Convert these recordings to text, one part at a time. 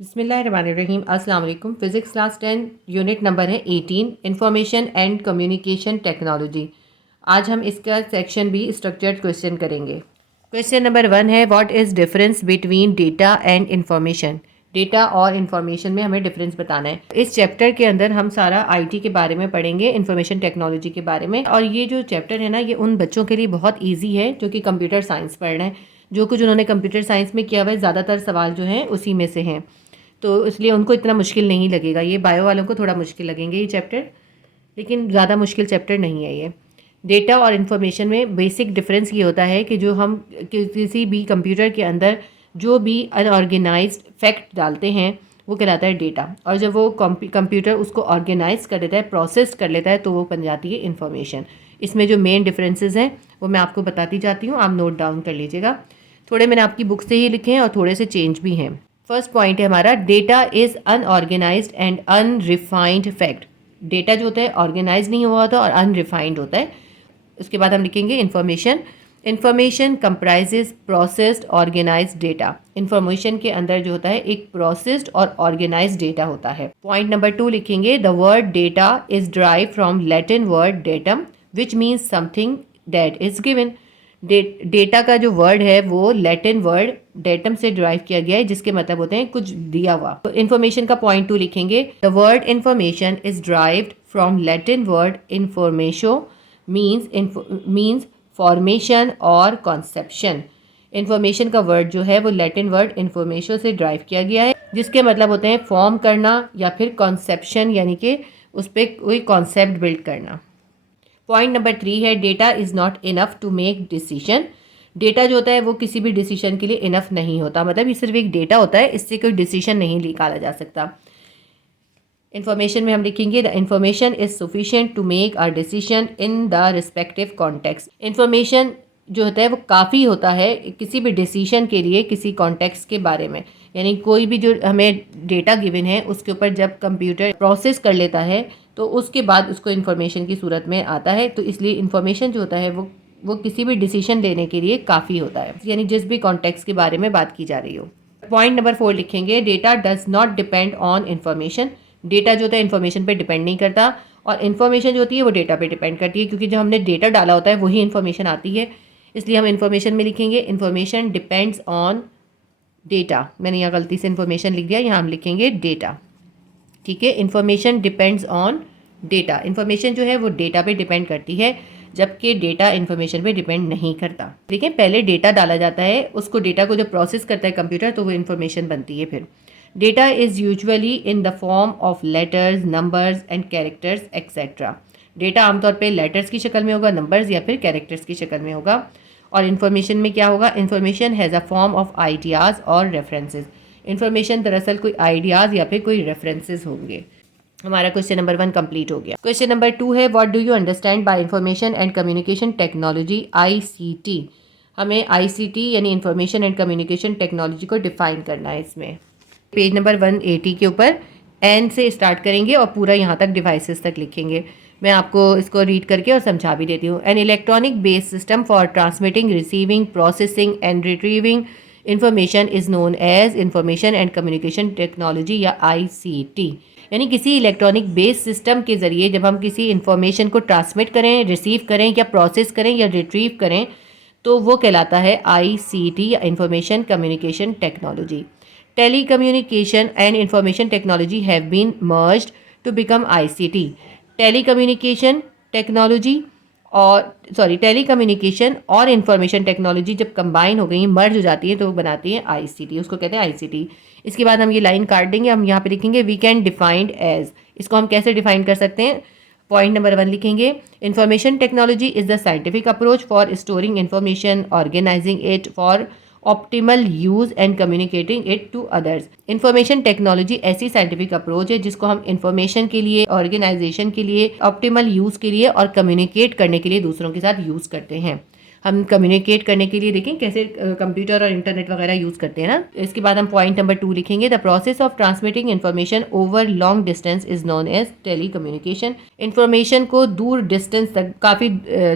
बिस्मिल्लाहिर्रहमानिर्रहीम। अस्सलाम वालेकुम। फ़िज़िक्स क्लास 10 यूनिट नंबर है 18 इंफॉर्मेशन एंड कम्युनिकेशन टेक्नोलॉजी। आज हम इसका सेक्शन भी स्ट्रक्चर्ड क्वेश्चन करेंगे। क्वेश्चन नंबर 1 है what is difference between data and information. Data और इन्फॉर्मेशन में हमें डिफरेंस बताना है। इस चैप्टर के अंदर हम सारा आईटी के बारे में पढ़ेंगे, इंफॉर्मेशन टेक्नोलॉजी के बारे में। और ये जो चैप्टर है ना, ये उन बच्चों के लिए बहुत ईजी है जो कि कंप्यूटर साइंस पढ़ रहे हैं। जो कुछ उन्होंने कंप्यूटर साइंस में किया हुआ है, ज़्यादातर सवाल जो हैं उसी में से हैं, तो इसलिए उनको इतना मुश्किल नहीं लगेगा। ये बायो वालों को थोड़ा मुश्किल लगेंगे ये चैप्टर, लेकिन ज़्यादा मुश्किल चैप्टर नहीं है ये। डेटा और इन्फॉर्मेशन में बेसिक डिफरेंस ये होता है कि जो हम किसी भी कंप्यूटर के अंदर जो भी अनऑर्गेनाइज्ड फैक्ट डालते हैं वो कहलाता है डेटा, और जब वो कंप्यूटर उसको ऑर्गेनाइज कर देता है, प्रोसेस कर लेता है, तो वो बन जाती है इन्फॉर्मेशन। इसमें जो मेन डिफरेंसेस हैं वो मैं आपको बताती जाती हूँ, आप नोट डाउन कर लीजिएगा। थोड़े मैंने आपकी बुक से ही लिखे हैं और थोड़े से चेंज भी हैं। फर्स्ट पॉइंट है हमारा, data is unorganised and unrefined fact. Data जो होता है ऑर्गेनाइज नहीं हुआ होता और अनरिफाइंड होता है। उसके बाद हम लिखेंगे information. Information comprises processed organized data. Information के अंदर जो होता है एक प्रोसेस्ड और ऑर्गेनाइज्ड डेटा होता है। पॉइंट नंबर 2 लिखेंगे, the word data is drive from Latin word datum which means something that is given. Data का जो वर्ड है वो लैटिन वर्ड डेटम से डिराइव किया गया है, जिसके मतलब होते हैं कुछ दिया हुआ। तो इन्फॉर्मेशन का पॉइंट 2 लिखेंगे, the word information is derived from Latin word इन्फॉर्मेशो मीन्स फॉर्मेशन और कॉन्सेप्शन। इन्फॉर्मेशन का वर्ड जो है वो लैटिन वर्ड इन्फॉर्मेशो से डिराइव किया गया है, जिसके मतलब होते हैं फॉर्म करना या फिर कॉन्सेप्शन, यानी कि उस पर कोई कॉन्सेप्ट बिल्ड करना। पॉइंट नंबर 3 है, data is not enough to make decision. Data जो होता है वो किसी भी डिसीजन के लिए इनफ नहीं होता, मतलब ये सिर्फ एक डेटा होता है, इससे कोई डिसीजन नहीं निकाला जा सकता। इन्फॉर्मेशन में हम लिखेंगे, the information is sufficient to make a decision in the respective context. Information जो होता है वो काफ़ी होता है किसी भी डिसीजन के लिए किसी कॉन्टेक्स्ट के बारे में, यानी कोई भी जो हमें डेटा गिवन है उसके ऊपर जब कंप्यूटर प्रोसेस कर लेता है तो उसके बाद उसको इन्फॉर्मेशन की सूरत में आता है। तो इसलिए इन्फॉर्मेशन जो होता है वो किसी भी डिसीजन लेने के लिए काफ़ी होता है, यानी जिस भी कॉन्टेक्स्ट के बारे में बात की जा रही हो। पॉइंट नंबर 4 लिखेंगे, data does not depend on information. Data जो होता है इन्फॉर्मेशन पे डिपेंड नहीं करता, और इन्फॉर्मेशन जो होती है वो डेटा पे डिपेंड करती है, क्योंकि जब हमने डेटा डाला होता है वही इन्फॉर्मेशन आती है। इसलिए हम इन्फॉर्मेशन में लिखेंगे, इन्फॉर्मेशन डिपेंड्स ऑन डेटा। मैंने यहाँ गलती से इन्फॉर्मेशन लिख दिया, यहाँ हम लिखेंगे डेटा। ठीक है, information depends on data. Information जो है वो डेटा पे डिपेंड करती है, जबकि डेटा इन्फॉर्मेशन पे डिपेंड नहीं करता। ठीक है, पहले डेटा डाला जाता है, उसको डेटा को जब प्रोसेस करता है कंप्यूटर तो वो इन्फॉर्मेशन बनती है। फिर data is usually in the form of letters, numbers and characters etcetera. Data आमतौर पे लेटर्स की शक्ल में होगा, नंबर्स या फिर कैरेक्टर्स की शक्ल में होगा। और इन्फॉर्मेशन में क्या होगा, information has a form of ideas और रेफरेंसेस। इन्फॉर्मेशन दरअसल कोई आइडियाज़ या फिर कोई रेफरेंसेस होंगे। हमारा क्वेश्चन नंबर 1 कंप्लीट हो गया। क्वेश्चन नंबर 2 है, what do you understand by information and communication technology ICT। हमें ICT यानी इंफॉर्मेशन एंड कम्युनिकेशन टेक्नोलॉजी को डिफाइन करना है। इसमें पेज नंबर 180 के ऊपर एन से स्टार्ट करेंगे और पूरा यहाँ तक डिवाइसेस तक लिखेंगे। मैं आपको इसको रीड करके और समझा भी देती हूँ। An electronic based system for transmitting, receiving, processing and retrieving information is known as information and communication technology या ICT। यानी किसी इलेक्ट्रॉनिक बेस्ड सिस्टम के ज़रिए जब हम किसी इन्फॉर्मेशन को ट्रांसमिट करें, रिसीव करें या प्रोसेस करें या रिट्रीव करें तो वो कहलाता है ICT या information communication technology. Telecommunication and information technology have been merged to become ICT। Telecommunication technology telecommunication और इंफॉर्मेशन टेक्नोलॉजी जब कंबाइन हो गई, मर्ज हो जाती है, तो वो बनाती है ICT, उसको कहते हैं ICT। इसके बाद हम ये लाइन काट देंगे, हम यहाँ पे लिखेंगे वी कैन डिफाइंड एज। इसको हम कैसे डिफाइन कर सकते हैं, पॉइंट नंबर 1 लिखेंगे, information technology is the scientific approach for storing information, organizing it for optimal use and communicating it to others. Information technology ऐसी साइंटिफिक अप्रोच है जिसको हम इंफॉर्मेशन के लिए, ऑर्गेनाइजेशन के लिए, ऑप्टिमल यूज के लिए और कम्युनिकेट करने के लिए दूसरों के साथ यूज करते हैं। हम कम्युनिकेट करने के लिए देखें कैसे कंप्यूटर और इंटरनेट वगैरह यूज़ करते हैं ना। इसके बाद हम पॉइंट नंबर 2 लिखेंगे, the process of transmitting information over long distance is known as telecommunication. Information को दूर डिस्टेंस तक, काफ़ी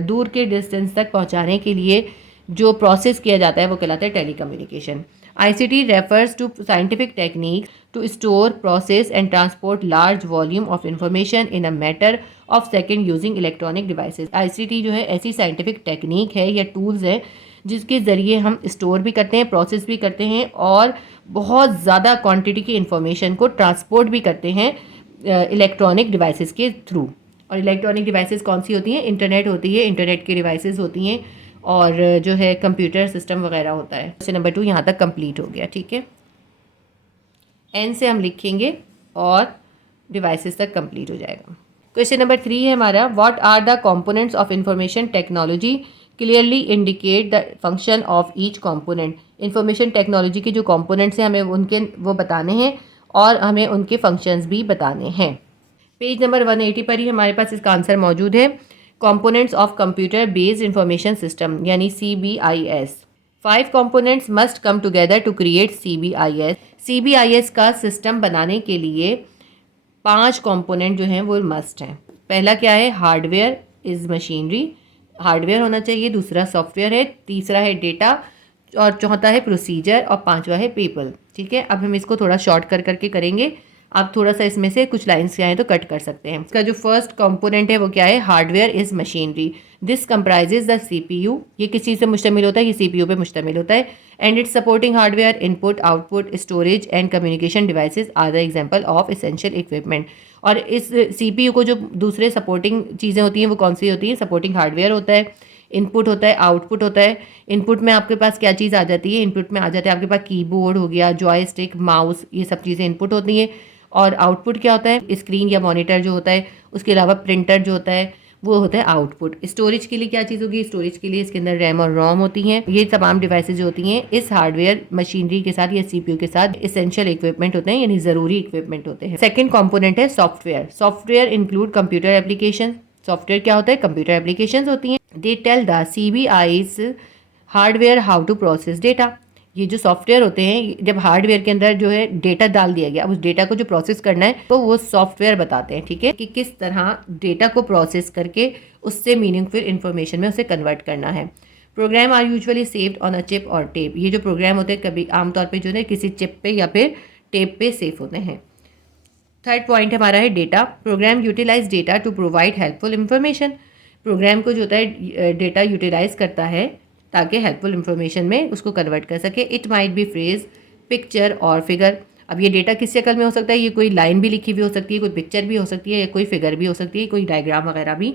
दूर के डिस्टेंस तक पहुँचाने के लिए जो प्रोसेस किया जाता है वो कहलाता है telecommunication. ICT refers to scientific techniques to store, process and transport large volume of information in a matter of second using electronic devices. ICT जो है ऐसी साइंटिफिक टेक्निक है या टूल्स है जिसके ज़रिए हम स्टोर भी करते हैं, प्रोसेस भी करते हैं और बहुत ज़्यादा क्वांटिटी की इंफॉर्मेशन को ट्रांसपोर्ट भी करते हैं इलेक्ट्रॉनिक डिवाइसेस के थ्रू। और इलेक्ट्रॉनिक डिवाइसेस कौन सी होती हैं? इंटरनेट होती है, इंटरनेट की डिवाइसेस होती हैं और जो है कंप्यूटर सिस्टम वगैरह होता है। क्वेश्चन नंबर 2 यहाँ तक कंप्लीट हो गया, ठीक है। एन से हम लिखेंगे और डिवाइसेस तक कंप्लीट हो जाएगा। क्वेश्चन नंबर 3 है हमारा, what are the components of information technology clearly indicate the function of each component. Information technology के जो कंपोनेंट्स हैं हमें उनके वो बताने हैं और हमें उनके फंक्शंस भी बताने हैं। पेज नंबर 180 पर ही हमारे पास इसका आंसर मौजूद है। Components of computer based information system यानी CBIS। 5 components must come together to create CBIS। CBIS का सिस्टम बनाने के लिए 5 कंपोनेंट जो हैं वो मस्ट हैं। पहला क्या है? हार्डवेयर इज़ मशीनरी, हार्डवेयर होना चाहिए। दूसरा सॉफ्टवेयर है, तीसरा है डेटा और चौथा है प्रोसीजर और पांचवा है पीपल। ठीक है, अब हम इसको थोड़ा शॉर्ट करके करेंगे। आप थोड़ा सा इसमें से कुछ लाइन्स चाहें तो कट कर सकते हैं। इसका जो फर्स्ट कंपोनेंट है वो क्या है? Hardware is machinery. This comprises the CPU। ये किस चीज़ से मुश्तमिल होता है? ये CPU पे मुश्तमिल होता है। And its supporting hardware, input, output, storage and communication devices are the example of essential equipment. और इस CPU को जो दूसरे सपोर्टिंग चीज़ें होती हैं वो कौन सी होती हैं? सपोर्टिंग हार्डवेयर होता है, इनपुट होता है, आउटपुट होता है। इनपुट में आपके पास क्या चीज़ आ जाती है? इनपुट में आ जाता है आपके पास कीबोर्ड हो गया, जॉयस्टिक, माउस, ये सब चीज़ें इनपुट होती हैं। और आउटपुट क्या होता है? स्क्रीन या मॉनिटर जो होता है, उसके अलावा प्रिंटर जो होता है वो होता है आउटपुट। स्टोरेज के लिए क्या चीज़ होगी? स्टोरेज के लिए इसके अंदर रैम और रोम होती हैं। ये तमाम डिवाइसेज जो होती हैं इस हार्डवेयर मशीनरी के साथ या CPU के साथ एसेंशियल इक्विपमेंट होते हैं, यानी ज़रूरी इक्विपमेंट होते हैं। सेकंड कंपोनेंट है software. Software include computer application. Software क्या होता है? कंप्यूटर एप्लीकेशंस होती हैं। They tell the CBI's hardware how to process data. ये जो सॉफ्टवेयर होते हैं, जब हार्डवेयर के अंदर जो है डेटा डाल दिया गया, अब उस डेटा को जो प्रोसेस करना है तो वो सॉफ्टवेयर बताते हैं, ठीक है, कि किस तरह डेटा को प्रोसेस करके उससे मीनिंगफुल इंफॉर्मेशन में उसे कन्वर्ट करना है। Program are usually saved on a chip और टेप। ये जो प्रोग्राम होते हैं कभी आमतौर पर जो है किसी चिप पे या फिर टेप पे सेव होते हैं। थर्ड पॉइंट हमारा है data. Program utilize data to provide helpful information. Program को जो होता है डेटा यूटिलाइज करता है ताकि हेल्पफुल इंफॉर्मेशन में उसको कन्वर्ट कर सके। It might be phrase, picture और फिगर। अब ये डेटा किस शक्ल में हो सकता है? ये कोई लाइन भी लिखी हुई हो सकती है, कोई पिक्चर भी हो सकती है, या कोई फिगर भी हो सकती है, कोई डायग्राम वगैरह भी।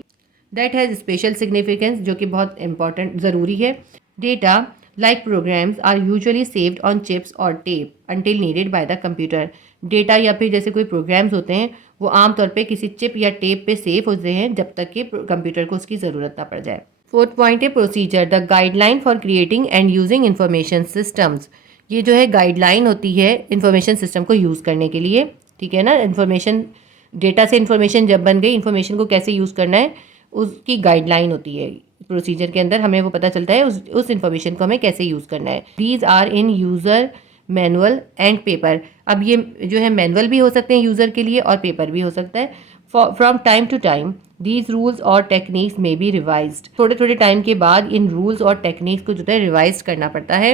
दैट हैज़ स्पेशल सिग्निफिकेंस, जो कि बहुत इंपॉर्टेंट ज़रूरी है। Data like programs are usually saved on chips और tape until needed by the computer. Data या फिर जैसे कोई प्रोग्राम्स होते हैं वो आमतौर पे किसी चिप या टेप पे सेव होते हैं जब तक कि कंप्यूटर को उसकी ज़रूरत ना पड़ जाए। फोर्थ पॉइंट है procedure, the guideline for creating and using information systems. ये जो है गाइडलाइन होती है इंफॉर्मेशन सिस्टम को यूज़ करने के लिए, ठीक है ना। इन्फॉर्मेशन, डेटा से इन्फॉर्मेशन जब बन गई, इन्फॉर्मेशन को कैसे यूज़ करना है उसकी गाइडलाइन होती है। प्रोसीजर के अंदर हमें वो पता चलता है उस इन्फॉर्मेशन को हमें कैसे यूज़ करना है। These are in user manual and paper. अब ये जो है मैनुअल भी हो सकते हैं यूज़र के लिए और पेपर भी हो सकता है। From time to time these rules और टेक्निक्स में बी रिवाइज्ड। थोड़े थोड़े टाइम के बाद इन रूल्स और टेक्निक्स को जो है रिवाइज करना पड़ता है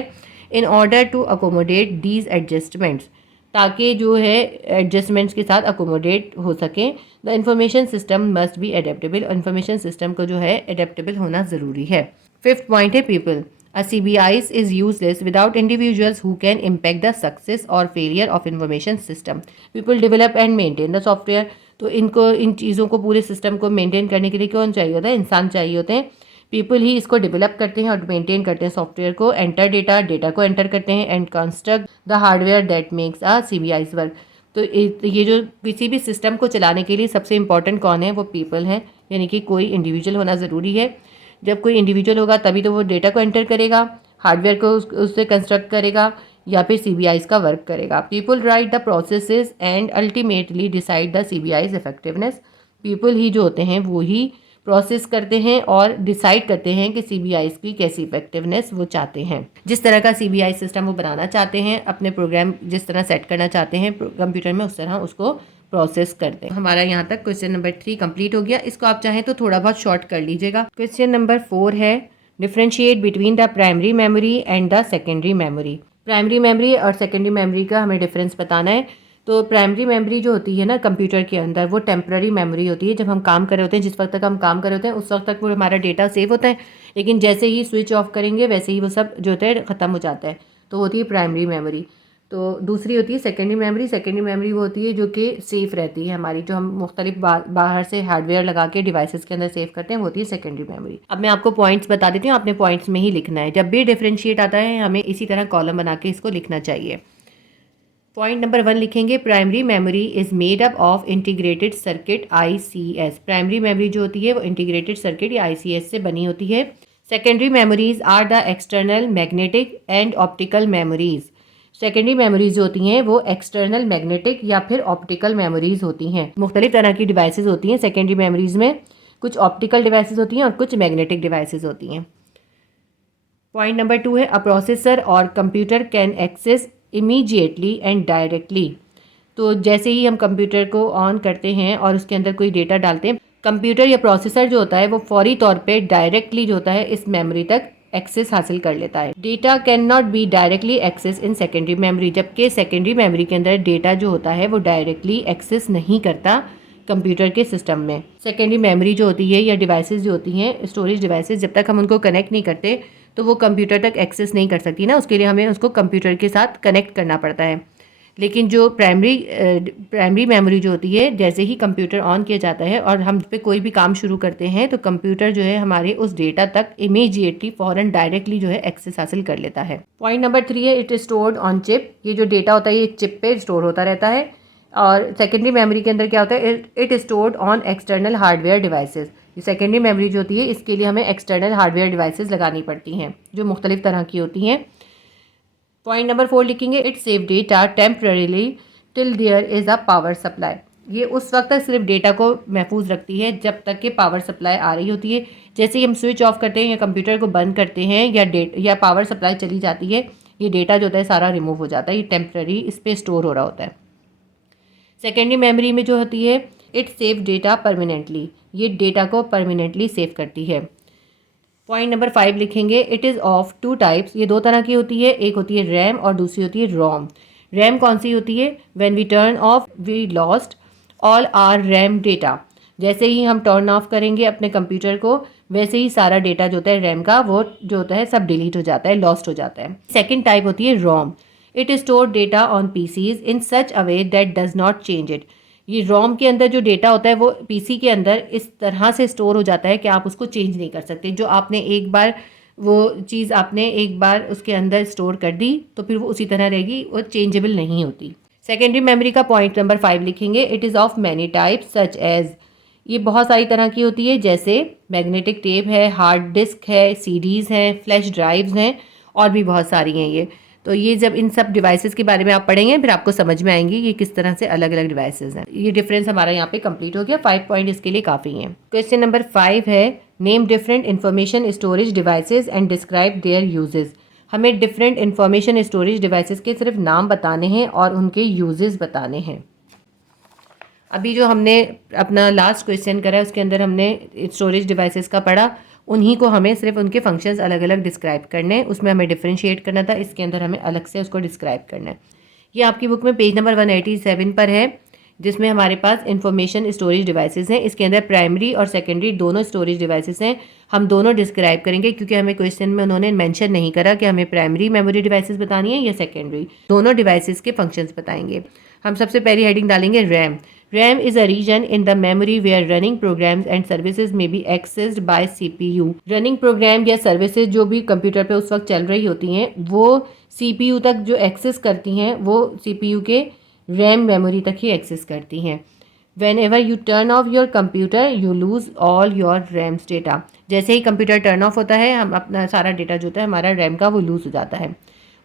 in order to accommodate these adjustments, ताकि जो है एडजस्टमेंट्स के साथ अकोमोडेट हो सकें। The information system must be adaptable. Information system को जो है एडेप्टेबल होना ज़रूरी है। फिफ्थ पॉइंट है people. A CBIS is useless without individuals who can impact the success or failure of information system. People develop and maintain the software. तो इनको इन चीज़ों को पूरे सिस्टम को मेंटेन करने के लिए कौन चाहिए होता है? इंसान चाहिए होते हैं। पीपल ही इसको डेवलप करते हैं और मेंटेन करते हैं सॉफ्टवेयर को। एंटर डेटा, डेटा को एंटर करते हैं। And construct the hardware that makes a CBIS work. तो ये जो किसी भी सिस्टम को चलाने के लिए सबसे इंपॉर्टेंट कौन है? वो पीपल हैं, यानी कि कोई इंडिविजुअल होना ज़रूरी है। जब कोई इंडिविजुअल होगा तभी तो वो डेटा को एंटर करेगा, हार्डवेयर को उससे कंस्ट्रक्ट करेगा या फिर CBIS का वर्क करेगा। People write the processes and ultimately decide the CBIS effectiveness. People ही जो होते हैं वो ही प्रोसेस करते हैं और डिसाइड करते हैं कि CBIS की कैसी इफेक्टिवनेस वो चाहते हैं। जिस तरह का CBIS सिस्टम वो बनाना चाहते हैं, अपने प्रोग्राम जिस तरह सेट करना चाहते हैं कंप्यूटर में, उस तरह उसको प्रोसेस करते हैं। हमारा यहाँ तक क्वेश्चन नंबर 3 कंप्लीट हो गया। इसको आप चाहें तो थोड़ा बहुत शॉर्ट कर लीजिएगा। क्वेश्चन नंबर 4 है differentiate between the primary memory and the secondary memory. Primary memory और सेकेंडरी मेमोरी का हमें डिफरेंस बताना है। तो प्राइमरी मेमोरी जो होती है ना कंप्यूटर के अंदर, वो टेम्पररी मेमोरी होती है। जब हम काम कर रहे होते हैं, जिस वक्त तक हम काम कर रहे होते हैं उस वक्त तक वो हमारा डेटा सेव होता है, लेकिन जैसे ही स्विच ऑफ करेंगे वैसे ही वो सब जो होता है ख़त्म हो जाता है। तो होती है प्राइमरी मेमोरी। तो दूसरी होती है सेकेंडरी मेमोरी। सेकेंडरी मेमोरी वो होती है जो कि सेफ़ रहती है हमारी, जो हम मुख्तलिफ बाहर से हार्डवेयर लगा के डिवाइसेस के अंदर सेव करते हैं, वो होती है सेकेंडरी मेमोरी। अब मैं आपको पॉइंट्स बता देती हूँ, आपने पॉइंट्स में ही लिखना है। जब भी डिफरेंशिएट आता है हमें इसी तरह कॉलम बना के इसको लिखना चाहिए। पॉइंट नंबर 1 लिखेंगे, primary memory is made up of integrated circuit ICS। Primary memory जो होती है वो इंटीग्रेटेड सर्किट या ICS से बनी होती है। Secondary memories are the external magnetic and optical memories. Secondary memories जो होती हैं वो एक्सटर्नल मैग्नेटिक या फिर ऑप्टिकल मेमोरीज होती हैं। मुख्तलिफ तरह की डिवाइसेज होती हैं सेकेंडरी मेमोरीज में, कुछ ऑप्टिकल डिवाइसेज होती हैं और कुछ मैग्नेटिक डिवाइसेज होती हैं। पॉइंट नंबर 2 है, अ प्रोसेसर और computer can access immediately and directly. तो जैसे ही हम कंप्यूटर को ऑन करते हैं और उसके अंदर कोई डेटा डालते हैं, कंप्यूटर या प्रोसेसर जो होता है वो फौरी तौर पे डायरेक्टली जो होता है इस मेमोरी तक एक्सेस हासिल कर लेता है। Data can not be directly access in secondary memory, जबकि सेकेंडरी मेमोरी के अंदर डेटा जो होता है वो डायरेक्टली एक्सेस नहीं करता कंप्यूटर के सिस्टम में। सेकेंडरी मेमोरी जो होती है या डिवाइसेस जो होती हैं, स्टोरेज डिवाइसेस, जब तक हम उनको कनेक्ट नहीं करते तो वो कंप्यूटर तक एक्सेस नहीं कर सकती ना, उसके लिए हमें उसको कंप्यूटर के साथ कनेक्ट करना पड़ता है। लेकिन जो प्राइमरी मेमोरी जो होती है, जैसे ही कंप्यूटर ऑन किया जाता है और हम पे कोई भी काम शुरू करते हैं तो कंप्यूटर जो है हमारे उस डेटा तक इमीडिएटली फ़ौरन डायरेक्टली जो है एक्सेस हासिल कर लेता है। पॉइंट नंबर 3 है, it is stored on chip. ये जो डेटा होता है ये चिप पे स्टोर होता रहता है। और सेकेंडरी मेमोरी के अंदर क्या होता है, it is stored on external hardware devices. Secondary memory जो होती है इसके लिए हमें एक्सटर्नल हार्डवेयर डिवाइसेस लगानी पड़ती हैं जो मुख्तलिफ तरह की होती हैं। पॉइंट नंबर 4 लिखेंगे, it save data temporarily till there is a power supply. ये उस वक्त तक सिर्फ डेटा को महफूज रखती है जब तक कि पावर सप्लाई आ रही होती है। जैसे ही हम स्विच ऑफ करते हैं या कंप्यूटर को बंद करते हैं या पावर सप्लाई चली जाती है, ये डेटा जो होता है सारा रिमूव हो जाता है, ये टेम्पररी इस पर स्टोर हो रहा होता है। सेकेंडरी मेमोरी में जो होती है, इट सेव डेटा परमानेंटली, ये डेटा को परमानेंटली सेव करती है। पॉइंट नंबर 5 लिखेंगे, इट इज़ ऑफ 2 टाइप्स। ये 2 तरह की होती है, एक होती है रैम और दूसरी होती है रोम। रैम कौन सी होती है, when we turn off we lost all our RAM data. जैसे ही हम टर्न ऑफ करेंगे अपने कंप्यूटर को, वैसे ही सारा डेटा जो होता है रैम का वो जो होता है सब डिलीट हो जाता है, लॉस्ट हो जाता है। सेकेंड टाइप होती है ROM. It store data on PCs in such a way that does not change it. ये रोम के अंदर जो डेटा होता है वो PC के अंदर इस तरह से स्टोर हो जाता है कि आप उसको चेंज नहीं कर सकते। जो आपने एक बार वो चीज़ आपने एक बार उसके अंदर स्टोर कर दी तो फिर वो उसी तरह रहेगी, वो चेंजेबल नहीं होती। सेकेंडरी मेमोरी का पॉइंट नंबर 5 लिखेंगे, it is of many types such as. ये बहुत सारी तरह की होती है, जैसे मैग्नेटिक टेप है, हार्ड डिस्क है, CDs हैं, फ्लैश ड्राइव्स हैं और भी बहुत सारी हैं ये। तो ये जब इन सब डिवाइसेस के बारे में आप पढ़ेंगे फिर आपको समझ में आएंगी ये किस तरह से अलग अलग डिवाइसेस हैं। ये डिफरेंस हमारा यहाँ पे कंप्लीट हो गया। 5 पॉइंट इसके लिए काफ़ी हैं। क्वेश्चन नंबर 5 है, name different information storage devices and describe their uses. हमें डिफरेंट इंफॉर्मेशन स्टोरेज डिवाइसेस के सिर्फ नाम बताने हैं और उनके यूजेस बताने हैं। अभी जो हमने अपना लास्ट क्वेश्चन करा है उसके अंदर हमने स्टोरेज डिवाइसेस का पढ़ा, उन्हीं को हमें सिर्फ उनके फंक्शंस अलग अलग डिस्क्राइब करने हैं, उसमें हमें डिफरेंशिएट करना था, इसके अंदर हमें अलग से उसको डिस्क्राइब करना है। ये आपकी बुक में पेज नंबर 187 पर है, जिसमें हमारे पास इंफॉर्मेशन स्टोरेज डिवाइसेस हैं। इसके अंदर प्राइमरी और सेकेंडरी दोनों स्टोरेज डिवाइसेस हैं। हम दोनों डिस्क्राइब करेंगे क्योंकि हमें क्वेश्चन में उन्होंने मेंशन नहीं करा कि हमें प्राइमरी मेमोरी डिवाइसेस बतानी है या सेकेंडरी, दोनों डिवाइसेस के फंक्शंस बताएंगे। हम सबसे पहली हेडिंग डालेंगे RAM. RAM is a region in the memory where running programs and services may be accessed by CPU. Running program या services जो भी कंप्यूटर पे उस वक्त चल रही होती हैं वो CPU तक जो एक्सेस करती हैं वो CPU के RAM मेमोरी तक ही एक्सेस करती हैं। Whenever you turn off your computer, you lose all your RAM's data. जैसे ही कंप्यूटर टर्न ऑफ होता है हम अपना सारा डेटा जो होता है हमारा रैम का वो लूज हो जाता है।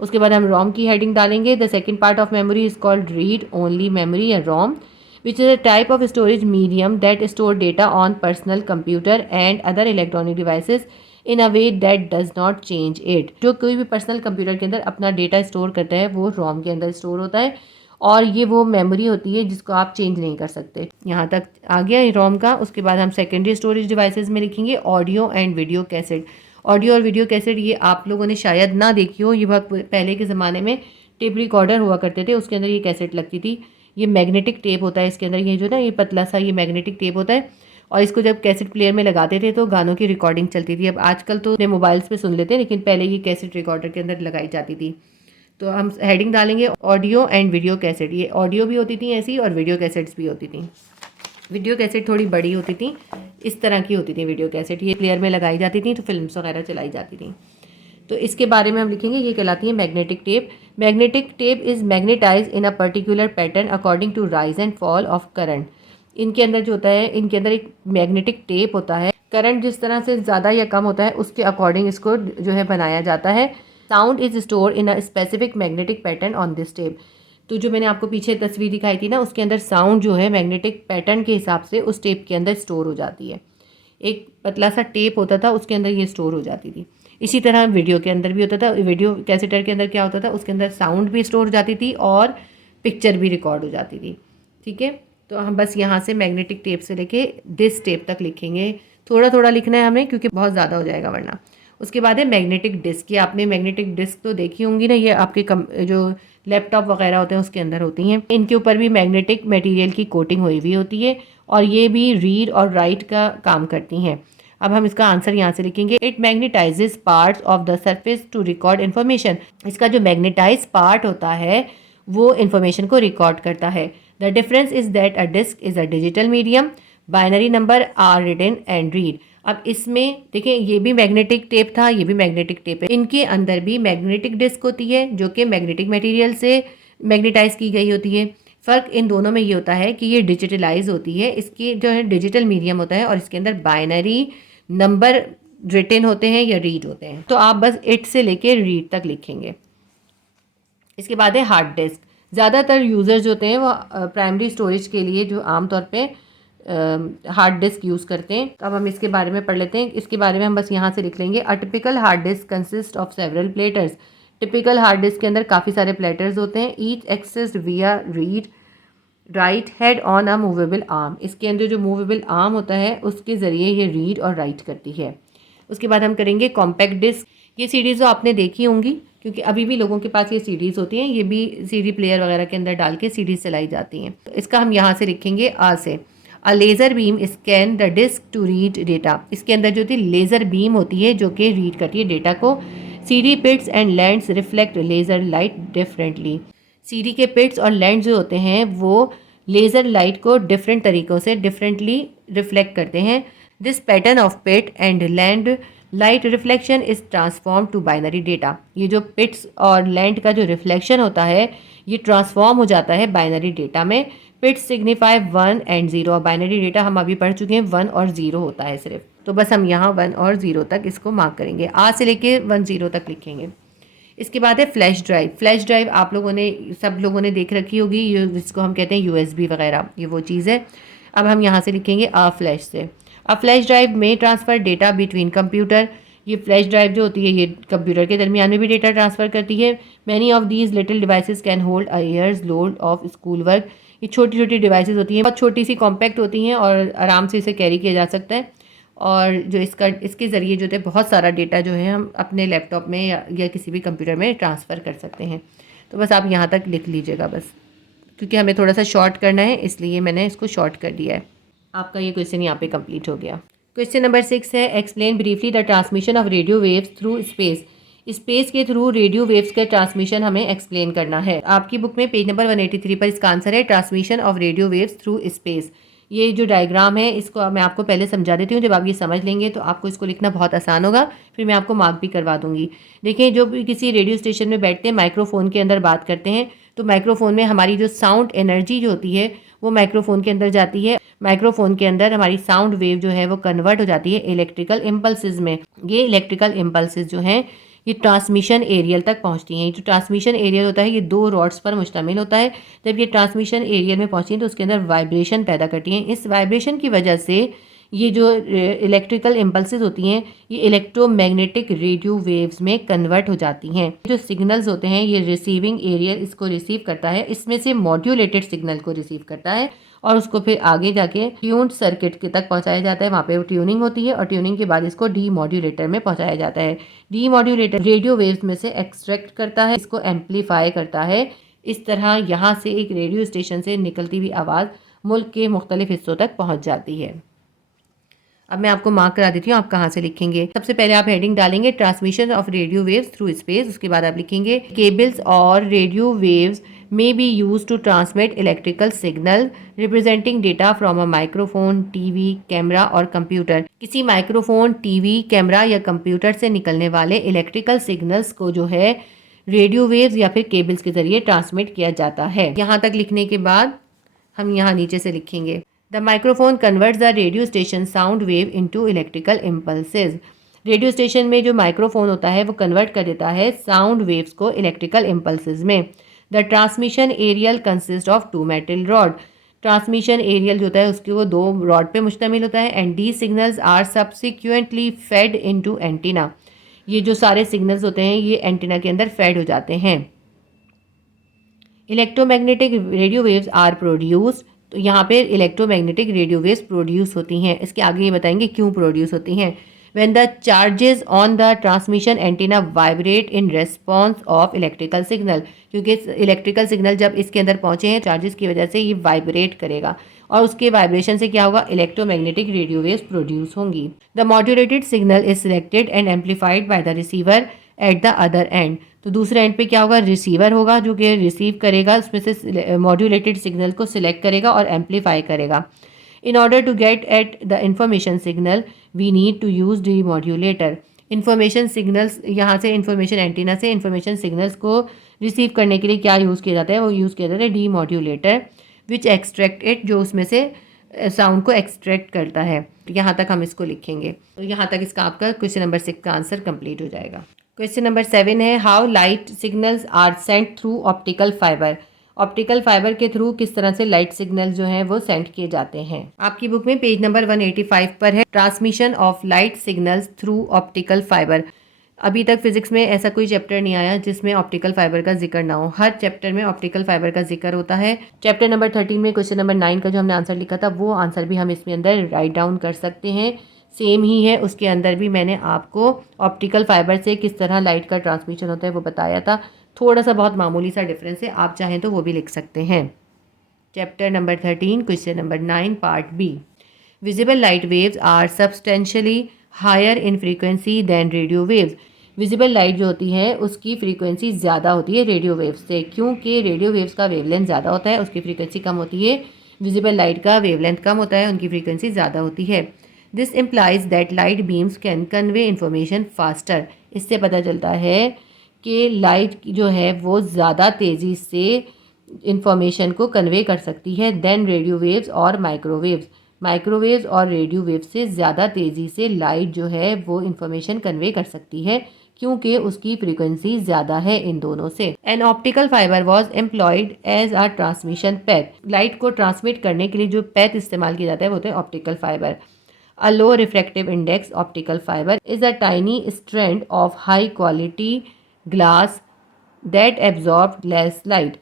उसके बाद हम रोम की हेडिंग डालेंगे, the second part of memory is called read only memory या रोम, which is a type of storage medium that store data on personal computer and other electronic devices in a way that does not change it. जो कोई भी personal computer के अंदर अपना data store करता है वो रोम के अंदर स्टोर होता है और ये वो मेमोरी होती है जिसको आप चेंज नहीं कर सकते। यहाँ तक आ गया रोम का। उसके बाद हम सेकेंडरी स्टोरेज डिवाइसेस में लिखेंगे audio and video cassette. Audio और वीडियो कैसेट ये आप लोगों ने शायद ना देखी हो, ये बहुत पहले के ज़माने में टेप रिकॉर्डर हुआ करते थे, उसके अंदर ये कैसेट लगती थी। ये मैग्नेटिक टेप होता है इसके अंदर, ये जो ना ये पतला सा ये मैग्नेटिक टेप होता है और इसको जब कैसेट प्लेयर में लगाते थे तो गानों की रिकॉर्डिंग चलती थी। अब आजकल तो अपने मोबाइल्स पे सुन लेते हैं, लेकिन पहले ये कैसेट रिकॉर्डर के अंदर लगाई जाती थी। तो हम हेडिंग डालेंगे ऑडियो एंड वीडियो कैसेट। ये ऑडियो भी होती थी ऐसी और वीडियो कैसेट्स भी होती थी। वीडियो कैसेट थोड़ी बड़ी होती थी, इस तरह की होती थी वीडियो कैसेट, ये प्लेयर में लगाई जाती थी तो फिल्म्स वगैरह चलाई जाती थी। तो इसके बारे में हम लिखेंगे, ये कहलाती है magnetic tape. Magnetic tape is magnetize in a particular pattern according to rise and fall of current. इनके अंदर जो होता है, इनके अंदर एक मैग्नेटिक टेप होता है, करंट जिस तरह से ज़्यादा या कम होता है उसके अकॉर्डिंग इसको जो है बनाया जाता है। Sound is store in a specific magnetic pattern on this tape. तो जो मैंने आपको पीछे तस्वीर दिखाई थी ना, उसके अंदर साउंड जो है मैग्नेटिक पैटर्न के हिसाब से उस टेप के अंदर स्टोर हो जाती है। एक पतला सा टेप होता था, उसके अंदर ये स्टोर हो जाती थी। इसी तरह वीडियो के अंदर भी होता था। वीडियो कैसेटर के अंदर क्या होता था, उसके अंदर साउंड भी स्टोर हो जाती थी और पिक्चर भी रिकॉर्ड हो जाती थी। ठीक है, तो हम बस यहाँ से मैग्नेटिक टेप से लेके दिस टेप तक लिखेंगे। थोड़ा थोड़ा लिखना है हमें क्योंकि बहुत ज़्यादा हो जाएगा वरना। उसके बाद है मैग्नेटिक डिस्क। ये आपने मैग्नेटिक डिस्क तो देखी होंगी ना, ये आपके जो लैपटॉप वगैरह होते हैं उसके अंदर होती हैं। इनके ऊपर भी मैग्नेटिक मटेरियल की कोटिंग हुई हुई होती है और ये भी रीड और राइट का काम करती हैं। अब हम इसका आंसर यहाँ से लिखेंगे, it magnetizes parts of the surface to record information. इसका जो मैग्नेटाइज पार्ट होता है वो इन्फॉर्मेशन को रिकॉर्ड करता है। The difference is that a disk is a digital medium, binary number are written and read. अब इसमें देखें, ये भी मैग्नेटिक टेप था, ये भी मैग्नेटिक टेप है। इनके अंदर भी मैग्नेटिक डिस्क होती है जो कि मैग्नेटिक मटेरियल से मैग्नेटाइज की गई होती है। फ़र्क इन दोनों में ये होता है कि ये डिजिटलाइज होती है, इसकी जो है डिजिटल मीडियम होता है और इसके अंदर बाइनरी नंबर रिटन होते हैं या रीड होते हैं। तो आप बस इट से लेके रीड तक लिखेंगे। इसके बाद है हार्ड डिस्क। ज़्यादातर यूज़र्स जो होते हैं वो प्राइमरी स्टोरेज के लिए जो आमतौर पे हार्ड डिस्क यूज़ करते हैं। अब हम इसके बारे में पढ़ लेते हैं। इसके बारे में हम बस यहाँ से लिख लेंगे, a typical hard disk consist of several platters. Typical hard disk के अंदर काफ़ी सारे प्लेटर्स होते हैं। ईच एक्सेस्ड विया read write head on a movable arm. इसके अंदर जो मूवेबल आर्म होता है उसके ज़रिए ये रीड और राइट करती है। उसके बाद हम करेंगे कॉम्पैक्ट डिस्क। ये सीडीज़ तो आपने देखी होंगी क्योंकि अभी भी लोगों के पास ये सीडीज़ होती हैं, ये भी सीडी प्लेयर वगैरह के अंदर डाल के सीडीज़ चलाई जाती हैं। तो इसका हम यहाँ से लिखेंगे आ से, a laser beam scan the disc to read data. इसके अंदर जो थी लेज़र बीम होती है जो कि रीड करती है डेटा को। CD pits and lands reflect laser light differently. CD के पिट्स और लैंड जो होते हैं वो लेज़र लाइट को डिफरेंट तरीक़ों से डिफरेंटली रिफ्लेक्ट करते हैं। This pattern of pit and land light reflection is transform to binary data. ये जो पिट्स और लैंड का जो रिफ्लेक्शन होता है ये ट्रांसफॉर्म हो जाता है बाइनरी डेटा में। पिट्स सिग्निफाई 1 एंड 0 और बाइनरी डेटा हम अभी पढ़ चुके हैं 1 और 0 होता है सिर्फ। तो बस हम यहाँ 1 और 0 तक इसको मार्क करेंगे, आ से लेके 1 0 तक लिखेंगे। इसके बाद है फ्लैश ड्राइव। फ्लैश ड्राइव आप लोगों ने सब लोगों ने देख रखी होगी, ये जिसको हम कहते हैं यूएसबी वगैरह, ये वो चीज़ है। अब हम यहाँ से लिखेंगे अ फ्लैश से, अ फ्लैश ड्राइव में ट्रांसफ़र डेटा बिटवीन कंप्यूटर। ये फ्लैश ड्राइव जो होती है ये कंप्यूटर के दरमियान में भी डेटा ट्रांसफ़र करती है। Many of these little devices can hold a years load of school work. ये छोटी छोटी डिवाइसेस होती हैं, बहुत छोटी सी कॉम्पैक्ट होती हैं और आराम से इसे कैरी किया जा सकता है। और जो इसके ज़रिए जो है बहुत सारा डेटा जो है हम अपने लैपटॉप में या किसी भी कंप्यूटर में ट्रांसफ़र कर सकते हैं। तो बस आप यहाँ तक लिख लीजिएगा बस, क्योंकि हमें थोड़ा सा शॉर्ट करना है इसलिए मैंने इसको शॉर्ट कर दिया है। आपका ये क्वेश्चन यहाँ पे कंप्लीट हो गया। क्वेश्चन नंबर 6 है, explain briefly the transmission of radio waves through space. Space के थ्रू रेडियो वेव्स का ट्रांसमिशन हमें एक्सप्लेन करना है। आपकी बुक में पेज नंबर 183 पर इसका आंसर है transmission of radio waves through space. ये जो डायग्राम है इसको मैं आपको पहले समझा देती हूँ, जब आप ये समझ लेंगे तो आपको इसको लिखना बहुत आसान होगा, फिर मैं आपको मार्क भी करवा दूंगी। देखिए, जो भी किसी रेडियो स्टेशन में बैठते हैं माइक्रोफोन के अंदर बात करते हैं तो माइक्रोफोन में हमारी जो साउंड एनर्जी जो होती है वो माइक्रोफोन के अंदर जाती है। माइक्रोफोन के अंदर हमारी साउंड वेव जो है वो कन्वर्ट हो जाती है इलेक्ट्रिकल इम्पल्सेस में। ये इलेक्ट्रिकल इम्पल्सेस जो हैं ये ट्रांसमिशन एरियल तक पहुंचती हैं। ये जो ट्रांसमिशन एरियल होता है ये 2 रॉड्स पर मुश्तमिल होता है। जब ये ट्रांसमिशन एरियल में पहुंचती हैं तो उसके अंदर वाइब्रेशन पैदा करती हैं। इस वाइब्रेशन की वजह से ये जो इलेक्ट्रिकल इम्पल्सेस होती हैं ये इलेक्ट्रोमैग्नेटिक रेडियो वेव्स में कन्वर्ट हो जाती हैं। जो सिग्नल्स होते हैं ये रिसीविंग एरिया इसको रिसीव करता है, इसमें से मॉड्यूलेटेड सिग्नल को रिसीव करता है और उसको फिर आगे जाके ट्यून्ड सर्किट के तक पहुंचाया जाता है। वहाँ पे ट्यूनिंग होती है और ट्यूनिंग के बाद इसको डी मॉड्यूलेटर में पहुंचाया जाता है। डी मॉड्यूलेटर रेडियो वेव्स में से एक्सट्रैक्ट करता है, इसको एम्पलीफाई करता है। इस तरह यहाँ से एक रेडियो स्टेशन से निकलती हुई आवाज़ मुल्क के मुख्तलिफ हिस्सों तक पहुँच जाती है। अब मैं आपको मार्क करा देती हूँ आप कहाँ से लिखेंगे। सबसे पहले आप हेडिंग डालेंगे transmission of radio waves through space, उसके बाद आप लिखेंगे केबल्स और radio waves may be used to transmit electrical signal representing data from a microphone, TV, camera और कंप्यूटर। किसी माइक्रोफोन, टीवी, कैमरा या कंप्यूटर से निकलने वाले इलेक्ट्रिकल सिग्नल्स को जो है रेडियो वेव्स या फिर केबल्स के जरिए ट्रांसमिट किया जाता है। यहाँ तक लिखने के बाद हम यहाँ नीचे से लिखेंगे the microphone converts the radio station sound wave into electrical impulses. Radio station में जो माइक्रोफोन होता है वो कन्वर्ट कर देता है साउंड वेव्स को इलेक्ट्रिकल इम्पल्सेस में। The transmission aerial consist of 2 metal rod. Transmission aerial जो होता है उसके वो 2 रॉड पे मुश्तमिल होता है। And the signals are subsequently fed into antenna. ये जो सारे सिग्नल्स होते हैं ये एंटीना के अंदर फेड हो जाते हैं। Electromagnetic radio waves are produced. तो यहाँ पे इलेक्ट्रोमैग्नेटिक रेडियो वेव्स प्रोड्यूस होती हैं। इसके आगे ये बताएंगे क्यों प्रोड्यूस होती हैं। When the charges on the transmission antenna vibrate in response of electrical signal, क्योंकि इलेक्ट्रिकल सिग्नल जब इसके अंदर पहुंचे हैं चार्जेस की वजह से ये वाइब्रेट करेगा और उसके वाइब्रेशन से क्या होगा, इलेक्ट्रोमैग्नेटिक रेडियो वेव्स प्रोड्यूस होंगी। The modulated signal is selected and amplified by the receiver at the other and. तो दूसरे एंड पे क्या होगा, रिसीवर होगा जो कि रिसीव करेगा, उसमें से मॉड्यूलेटेड सिग्नल को सिलेक्ट करेगा और एम्पलीफाई करेगा। In order to get at the information signal, we need to use demodulator. Information signals यहाँ से information एंटीना से information signals को रिसीव करने के लिए क्या यूज़ किया जाता है, वो यूज़ किया जाता है demodulator, which extract it, जो उसमें से साउंड को एक्सट्रैक्ट करता है। यहाँ तक हम इसको लिखेंगे। तो यहाँ तक इसका आपका क्वेश्चन नंबर 6 का आंसर कंप्लीट हो जाएगा। क्वेश्चन नंबर 7 है how light signals are sent through optical fiber. Optical fiber के थ्रू किस तरह से लाइट सिग्नल जो हैं वो सेंड किए जाते हैं। आपकी बुक में पेज नंबर 185 पर है transmission of light signals through optical fibre. अभी तक फिजिक्स में ऐसा कोई चैप्टर नहीं आया जिसमें ऑप्टिकल फाइबर का जिक्र ना हो। हर चैप्टर में ऑप्टिकल फाइबर का जिक्र होता है। चैप्टर नंबर 13 में क्वेश्चन नंबर 9 का जो हमने आंसर लिखा था वो आंसर भी हम इसमें अंदर राइट डाउन कर सकते हैं। सेम ही है, उसके अंदर भी मैंने आपको ऑप्टिकल फाइबर से किस तरह लाइट का ट्रांसमिशन होता है वो बताया था। थोड़ा सा बहुत मामूली सा डिफरेंस है, आप चाहें तो वो भी लिख सकते हैं। Chapter number 13 question number 9 part B. Visible light waves are substantially higher in frequency than radio waves. Visible light जो होती है उसकी फ्रीक्वेंसी ज़्यादा होती है रेडियो वेव्स से, क्योंकि रेडियो वेव्स का वेवलेंथ ज़्यादा होता है, उसकी फ्रीक्वेंसी कम होती है। विजिबल लाइट का वेवलेंथ कम होता है, उनकी फ्रीक्वेंसी ज़्यादा होती है। This implies that light beams can convey information faster. इससे पता चलता है कि लाइट जो है वो ज़्यादा तेज़ी से इंफॉर्मेशन को कन्वे कर सकती है देन रेडियो वेव्स और माइक्रोवेव्स। माइक्रोवेव्स और रेडियो वेव्स से ज़्यादा तेज़ी से लाइट जो है वो इंफॉर्मेशन कन्वे कर सकती है क्योंकि उसकी फ्रीक्वेंसी ज़्यादा है इन दोनों से। An optical fiber was employed as a transmission path. Light को ट्रांसमिट करने के लिए जो पैथ इस्तेमाल किया जाता है वो होता है optical fibre. A low refractive index optical fiber is a tiny strand of high quality glass that absorbs less light.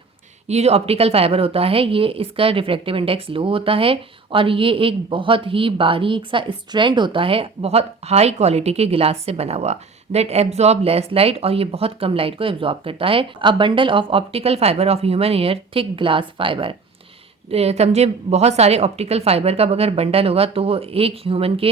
ये जो ऑप्टिकल फाइबर होता है ये इसका रिफ्रैक्टिव इंडेक्स लो होता है और ये एक बहुत ही बारीक सा स्ट्रैंड होता है बहुत हाई क्वालिटी के गिलास से बना हुआ, दैट एब्जॉर्ब लेस लाइट, और ये बहुत कम लाइट को एब्जॉर्ब करता है। A bundle of optical fiber of human hair thick glass fiber. समझे, बहुत सारे ऑप्टिकल फाइबर का अगर बंडल होगा तो वो एक ह्यूमन के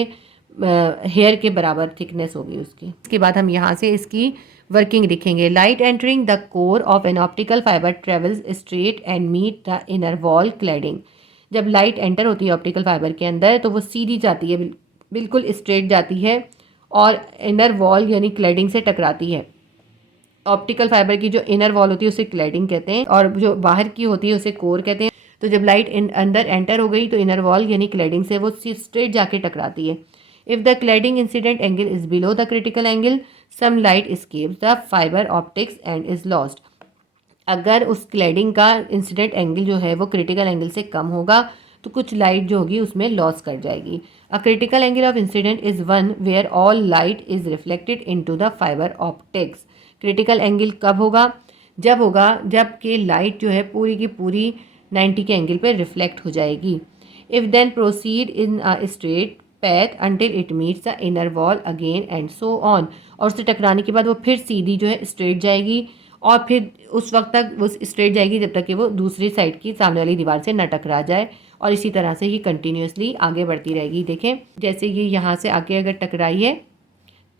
हेयर के बराबर थिकनेस होगी उसकी। इसके बाद हम यहाँ से इसकी वर्किंग लिखेंगे। Light entering the core of an optical fiber travels straight and meet the inner wall cladding. जब लाइट एंटर होती है ऑप्टिकल फाइबर के अंदर तो वो सीधी जाती है, बिल्कुल स्ट्रेट जाती है और इनर वॉल यानी क्लैडिंग से टकराती है। ऑप्टिकल फाइबर की जो इनर वॉल होती है उसे क्लैडिंग कहते हैं और जो बाहर की होती है उसे कोर कहते हैं। तो जब लाइट अंदर एंटर हो गई तो इनर वॉल यानी क्लैडिंग से वो स्ट्रेट जाके टकराती है। If the cladding incident angle is below the critical angle some light escapes the fiber optics and is lost. अगर उस क्लैडिंग का इंसिडेंट एंगल जो है वो क्रिटिकल एंगल से कम होगा तो कुछ लाइट जो होगी उसमें लॉस कर जाएगी। A critical angle of incident is one where all light is reflected into the fiber optics. Critical angle कब होगा? जब होगा जब कि लाइट जो है पूरी की पूरी 90 के एंगल पे रिफ्लेक्ट हो जाएगी। If then proceed in a straight path until it meets the inner wall again and so on. और उससे टकराने के बाद वो फिर सीधी जो है स्ट्रेट जाएगी और फिर उस वक्त तक वो स्ट्रेट जाएगी जब तक कि वो दूसरी साइड की सामने वाली दीवार से न टकरा जाए। और इसी तरह से ही कंटिन्यूसली आगे बढ़ती रहेगी। देखें जैसे ये यहाँ से आगे अगर टकराई है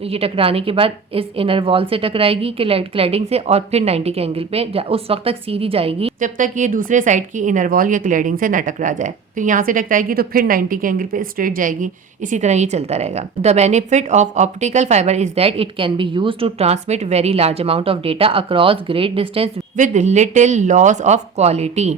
तो ये टकराने के बाद इस इनर वॉल से टकराएगी क्लैडिंग से और फिर 90 के एंगल पे उस वक्त तक सीधी जाएगी जब तक ये दूसरे साइड की इनर वॉल या क्लैडिंग से न टकरा जाए। फिर यहाँ से टकराएगी तो फिर 90 के एंगल पे स्ट्रेट जाएगी। इसी तरह ये चलता रहेगा। The benefit of optical fiber is that it can be use to transmit very large amount of data across great distance with little loss of quality.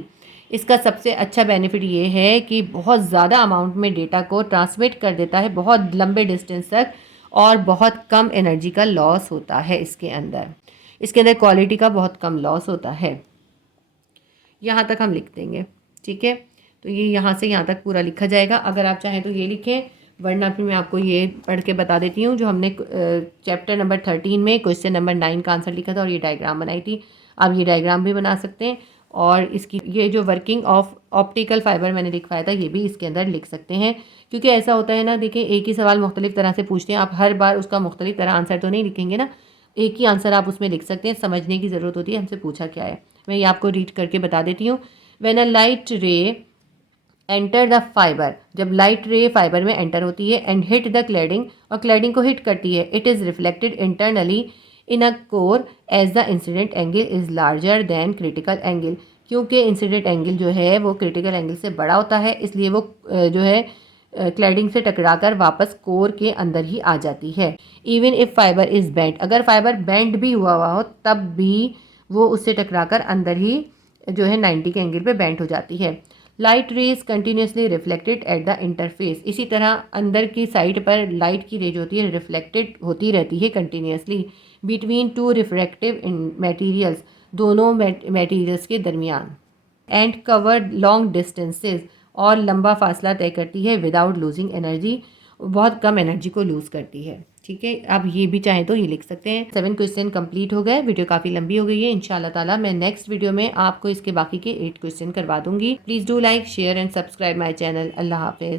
इसका सबसे अच्छा बेनिफिट ये है कि बहुत ज़्यादा अमाउंट में डेटा को ट्रांसमिट कर देता है बहुत लंबे डिस्टेंस तक और बहुत कम एनर्जी का लॉस होता है इसके अंदर क्वालिटी का बहुत कम लॉस होता है। यहाँ तक हम लिख देंगे, ठीक है। तो ये यहाँ से यहाँ तक पूरा लिखा जाएगा। अगर आप चाहें तो ये लिखें, वरना फिर मैं आपको ये पढ़ के बता देती हूँ जो हमने चैप्टर नंबर 13 में क्वेश्चन नंबर 9 का आंसर लिखा था और ये डायग्राम बनाई थी। आप ये डायग्राम भी बना सकते हैं और इसकी ये जो वर्किंग ऑफ ऑप्टिकल फाइबर मैंने लिखवाया था ये भी इसके अंदर लिख सकते हैं। क्योंकि ऐसा होता है ना, देखिए एक ही सवाल मुख्तलिफ तरह से पूछते हैं, आप हर बार उसका मुख्तलिफ तरह आंसर तो नहीं लिखेंगे ना, एक ही आंसर आप उसमें लिख सकते हैं। समझने की ज़रूरत होती है हमसे पूछा क्या है। मैं ये आपको रीड करके बता देती हूँ। When a light ray enter the fiber, जब लाइट रे फाइबर में एंटर होती है एंड हिट द क्लैडिंग और क्लैडिंग को हिट करती है, it is reflected internally in a core as the incident angle is larger than critical angle. क्योंकि incident angle जो है वो क्रिटिकल एंगल से बड़ा होता है, इसलिए वो जो है क्लैडिंग से टकराकर वापस कोर के अंदर ही आ जाती है। Even if fibre is bend, अगर फाइबर बेंड भी हुआ हो तब भी वो उससे टकराकर अंदर ही जो है 90 के एंगल पे बेंड हो जाती है। Light rays continuously reflected at the interface, इसी तरह अंदर की साइड पर लाइट की रेज होती है रिफ्लेक्टेड होती रहती है continuously between two refractive materials, दोनों मटेरियल्स के दरमियान। एंड कवर्ड लॉन्ग डिस्टेंसेस, और लंबा फासला तय करती है विदाउट लूजिंग एनर्जी, बहुत कम एनर्जी को लूज़ करती है। ठीक है, आप ये भी चाहें तो ये लिख सकते हैं। 7 क्वेश्चन कंप्लीट हो गए। वीडियो काफ़ी लंबी हो गई है। इंशाल्लाह ताला मैं नेक्स्ट वीडियो में आपको इसके बाकी के 8 क्वेश्चन करवा दूंगी। Please do like share and subscribe my channel. अल्लाह हाफिज़।